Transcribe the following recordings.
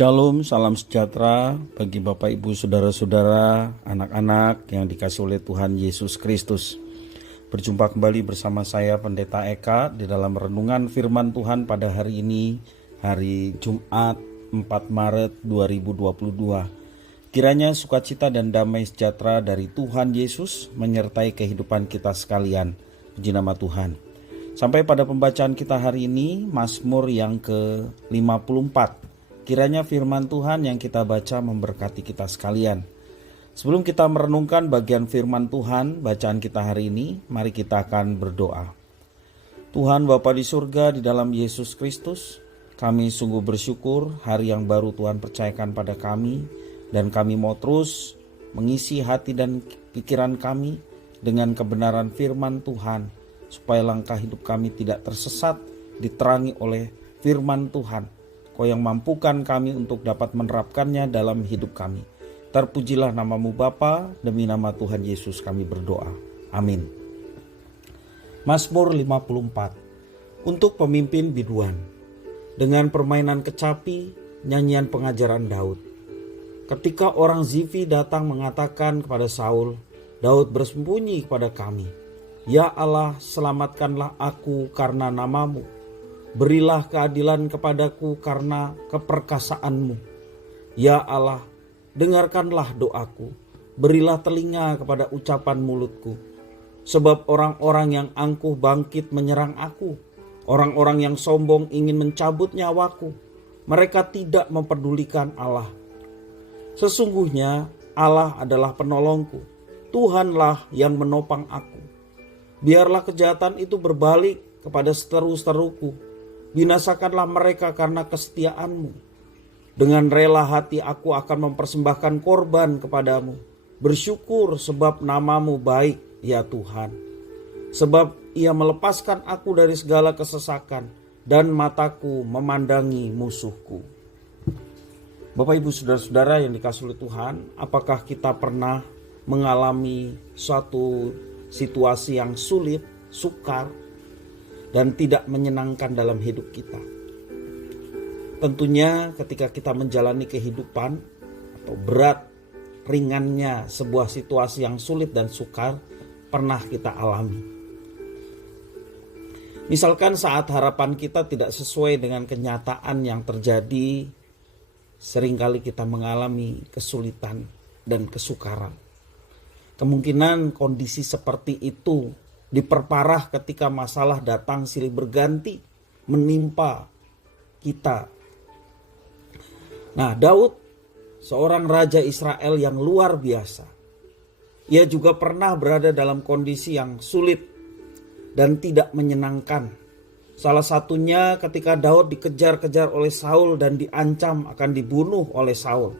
Shalom, salam sejahtera bagi Bapak Ibu Saudara-saudara, anak-anak yang dikasihi oleh Tuhan Yesus Kristus. Berjumpa kembali bersama saya Pendeta Eka di dalam renungan firman Tuhan pada hari ini, hari Jumat 4 Maret 2022. Kiranya sukacita dan damai sejahtera dari Tuhan Yesus menyertai kehidupan kita sekalian. Puji nama Tuhan. Sampai pada pembacaan kita hari ini, Mazmur yang ke-54. Kiranya firman Tuhan yang kita baca memberkati kita sekalian. Sebelum kita merenungkan bagian firman Tuhan, bacaan kita hari ini, mari kita akan berdoa. Tuhan Bapa di surga, di dalam Yesus Kristus, kami sungguh bersyukur hari yang baru Tuhan percayakan pada kami, dan kami mau terus mengisi hati dan pikiran kami dengan kebenaran firman Tuhan, supaya langkah hidup kami tidak tersesat, diterangi oleh firman Tuhan. Kau yang mampukan kami untuk dapat menerapkannya dalam hidup kami. Terpujilah namamu Bapa, demi nama Tuhan Yesus kami berdoa. Amin. Mazmur 54. Untuk pemimpin biduan. Dengan permainan kecapi, nyanyian pengajaran Daud. Ketika orang Zifi datang mengatakan kepada Saul, Daud bersembunyi kepada kami. Ya Allah, selamatkanlah aku karena namamu. Berilah keadilan kepadaku karena keperkasaanmu. Ya Allah, dengarkanlah doaku. Berilah telinga kepada ucapan mulutku. Sebab orang-orang yang angkuh bangkit menyerang aku. Orang-orang yang sombong ingin mencabut nyawaku. Mereka tidak mempedulikan Allah. Sesungguhnya Allah adalah penolongku. Tuhanlah yang menopang aku. Biarlah kejahatan itu berbalik kepada seteru-seteruku. Binasakanlah mereka karena kesetiaanmu. Dengan rela hati aku akan mempersembahkan korban kepadamu. Bersyukur sebab namamu baik, ya Tuhan. Sebab ia melepaskan aku dari segala kesesakan dan mataku memandangi musuhku. Bapak Ibu Saudara-saudara yang dikasihi oleh Tuhan, apakah kita pernah mengalami suatu situasi yang sulit, sukar, dan tidak menyenangkan dalam hidup kita? Tentunya ketika kita menjalani kehidupan atau berat ringannya sebuah situasi yang sulit dan sukar pernah kita alami. Misalkan saat harapan kita tidak sesuai dengan kenyataan yang terjadi, seringkali kita mengalami kesulitan dan kesukaran. Kemungkinan kondisi seperti itu diperparah ketika masalah datang silih berganti menimpa kita. Nah, Daud seorang raja Israel yang luar biasa. Ia juga pernah berada dalam kondisi yang sulit dan tidak menyenangkan. Salah satunya ketika Daud dikejar-kejar oleh Saul dan diancam akan dibunuh oleh Saul.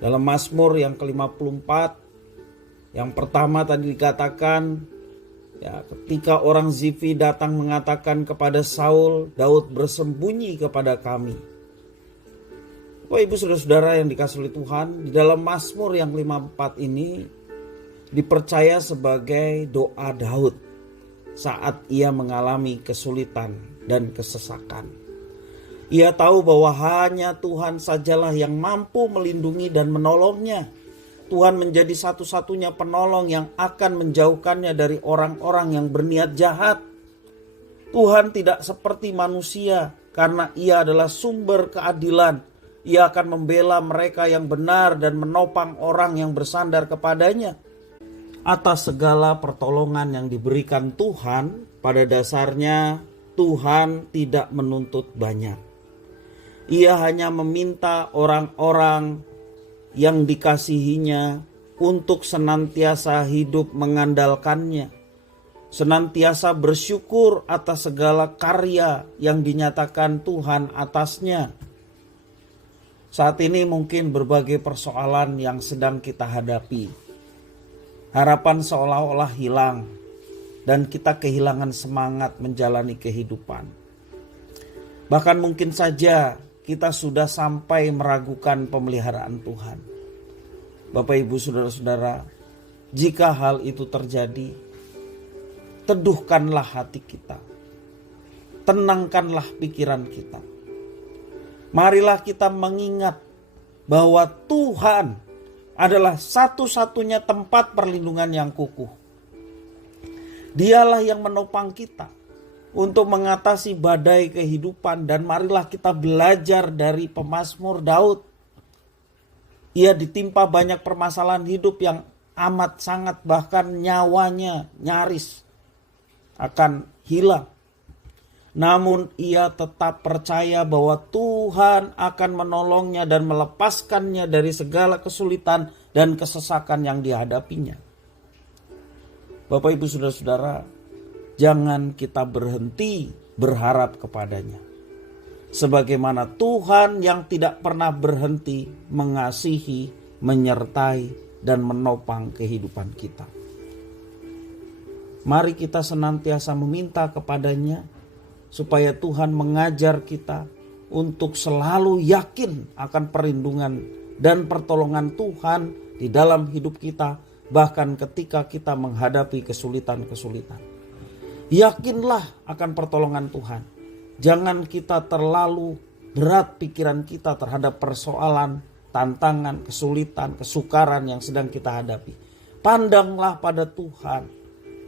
Dalam Mazmur yang ke-54, yang pertama tadi dikatakan, ya, ketika orang Zifi datang mengatakan kepada Saul, Daud bersembunyi kepada kami. Bapak Ibu Saudara-saudara yang dikasihi oleh Tuhan, di dalam Mazmur yang 54 ini dipercaya sebagai doa Daud saat ia mengalami kesulitan dan kesesakan. Ia tahu bahwa hanya Tuhan sajalah yang mampu melindungi dan menolongnya. Tuhan menjadi satu-satunya penolong yang akan menjauhkannya dari orang-orang yang berniat jahat. Tuhan tidak seperti manusia karena ia adalah sumber keadilan. Ia akan membela mereka yang benar dan menopang orang yang bersandar kepadanya. Atas segala pertolongan yang diberikan Tuhan, pada dasarnya Tuhan tidak menuntut banyak. Ia hanya meminta orang-orang yang dikasihinya untuk senantiasa hidup mengandalkannya, senantiasa bersyukur atas segala karya yang dinyatakan Tuhan atasnya. Saat ini mungkin berbagai persoalan yang sedang kita hadapi. Harapan seolah-olah hilang dan kita kehilangan semangat menjalani kehidupan. Bahkan mungkin saja kita sudah sampai meragukan pemeliharaan Tuhan. Bapak Ibu Saudara-saudara, jika hal itu terjadi, teduhkanlah hati kita. Tenangkanlah pikiran kita. Marilah kita mengingat bahwa Tuhan adalah satu-satunya tempat perlindungan yang kukuh. Dialah yang menopang kita untuk mengatasi badai kehidupan, dan marilah kita belajar dari pemazmur Daud. Ia ditimpa banyak permasalahan hidup yang amat sangat, bahkan nyawanya nyaris akan hilang. Namun ia tetap percaya bahwa Tuhan akan menolongnya dan melepaskannya dari segala kesulitan dan kesesakan yang dihadapinya. Bapak, Ibu, Saudara-saudara, jangan kita berhenti berharap kepadanya. Sebagaimana Tuhan yang tidak pernah berhenti mengasihi, menyertai, dan menopang kehidupan kita. Mari kita senantiasa meminta kepadanya supaya Tuhan mengajar kita untuk selalu yakin akan perlindungan dan pertolongan Tuhan di dalam hidup kita, bahkan ketika kita menghadapi kesulitan-kesulitan. Yakinlah akan pertolongan Tuhan. Jangan kita terlalu berat pikiran kita terhadap persoalan, tantangan, kesulitan, kesukaran yang sedang kita hadapi. Pandanglah pada Tuhan.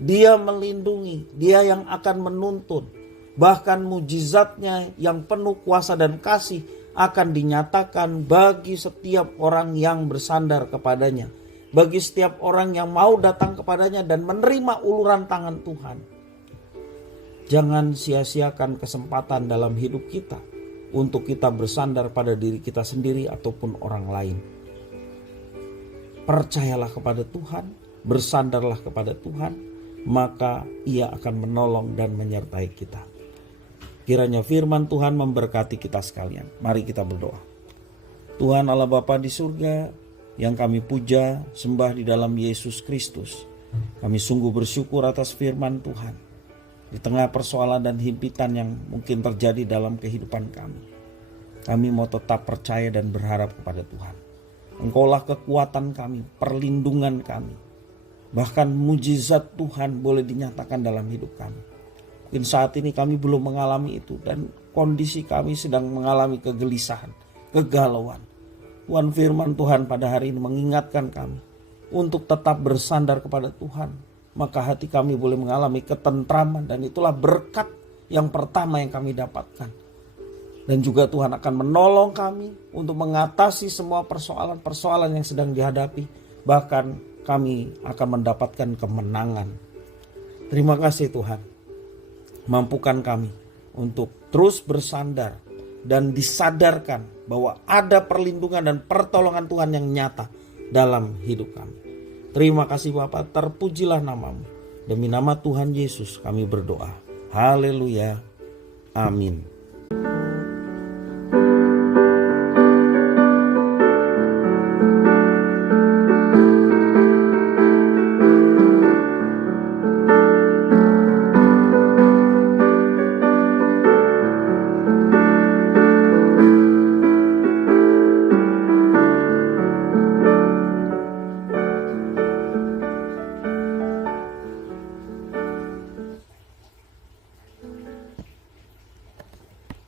Dia melindungi, Dia yang akan menuntun. Bahkan mujizatnya yang penuh kuasa dan kasih akan dinyatakan bagi setiap orang yang bersandar kepadanya. Bagi setiap orang yang mau datang kepadanya dan menerima uluran tangan Tuhan. Jangan sia-siakan kesempatan dalam hidup kita untuk kita bersandar pada diri kita sendiri ataupun orang lain. Percayalah kepada Tuhan, bersandarlah kepada Tuhan, maka Ia akan menolong dan menyertai kita. Kiranya firman Tuhan memberkati kita sekalian. Mari kita berdoa. Tuhan Allah Bapa di surga, yang kami puja, sembah di dalam Yesus Kristus. Kami sungguh bersyukur atas firman Tuhan. Di tengah persoalan dan himpitan yang mungkin terjadi dalam kehidupan kami, kami mau tetap percaya dan berharap kepada Tuhan. Engkaulah kekuatan kami, perlindungan kami. Bahkan mujizat Tuhan boleh dinyatakan dalam hidup kami. Mungkin saat ini kami belum mengalami itu dan kondisi kami sedang mengalami kegelisahan, kegalauan. Tuhan, firman Tuhan pada hari ini mengingatkan kami untuk tetap bersandar kepada Tuhan. Maka hati kami boleh mengalami ketentraman, dan itulah berkat yang pertama yang kami dapatkan. Dan juga Tuhan akan menolong kami untuk mengatasi semua persoalan-persoalan yang sedang dihadapi. Bahkan kami akan mendapatkan kemenangan. Terima kasih Tuhan. Mampukan kami untuk terus bersandar dan disadarkan bahwa ada perlindungan dan pertolongan Tuhan yang nyata dalam hidup kami. Terima kasih Bapa, terpujilah namamu. Demi nama Tuhan Yesus kami berdoa. Haleluya. Amin.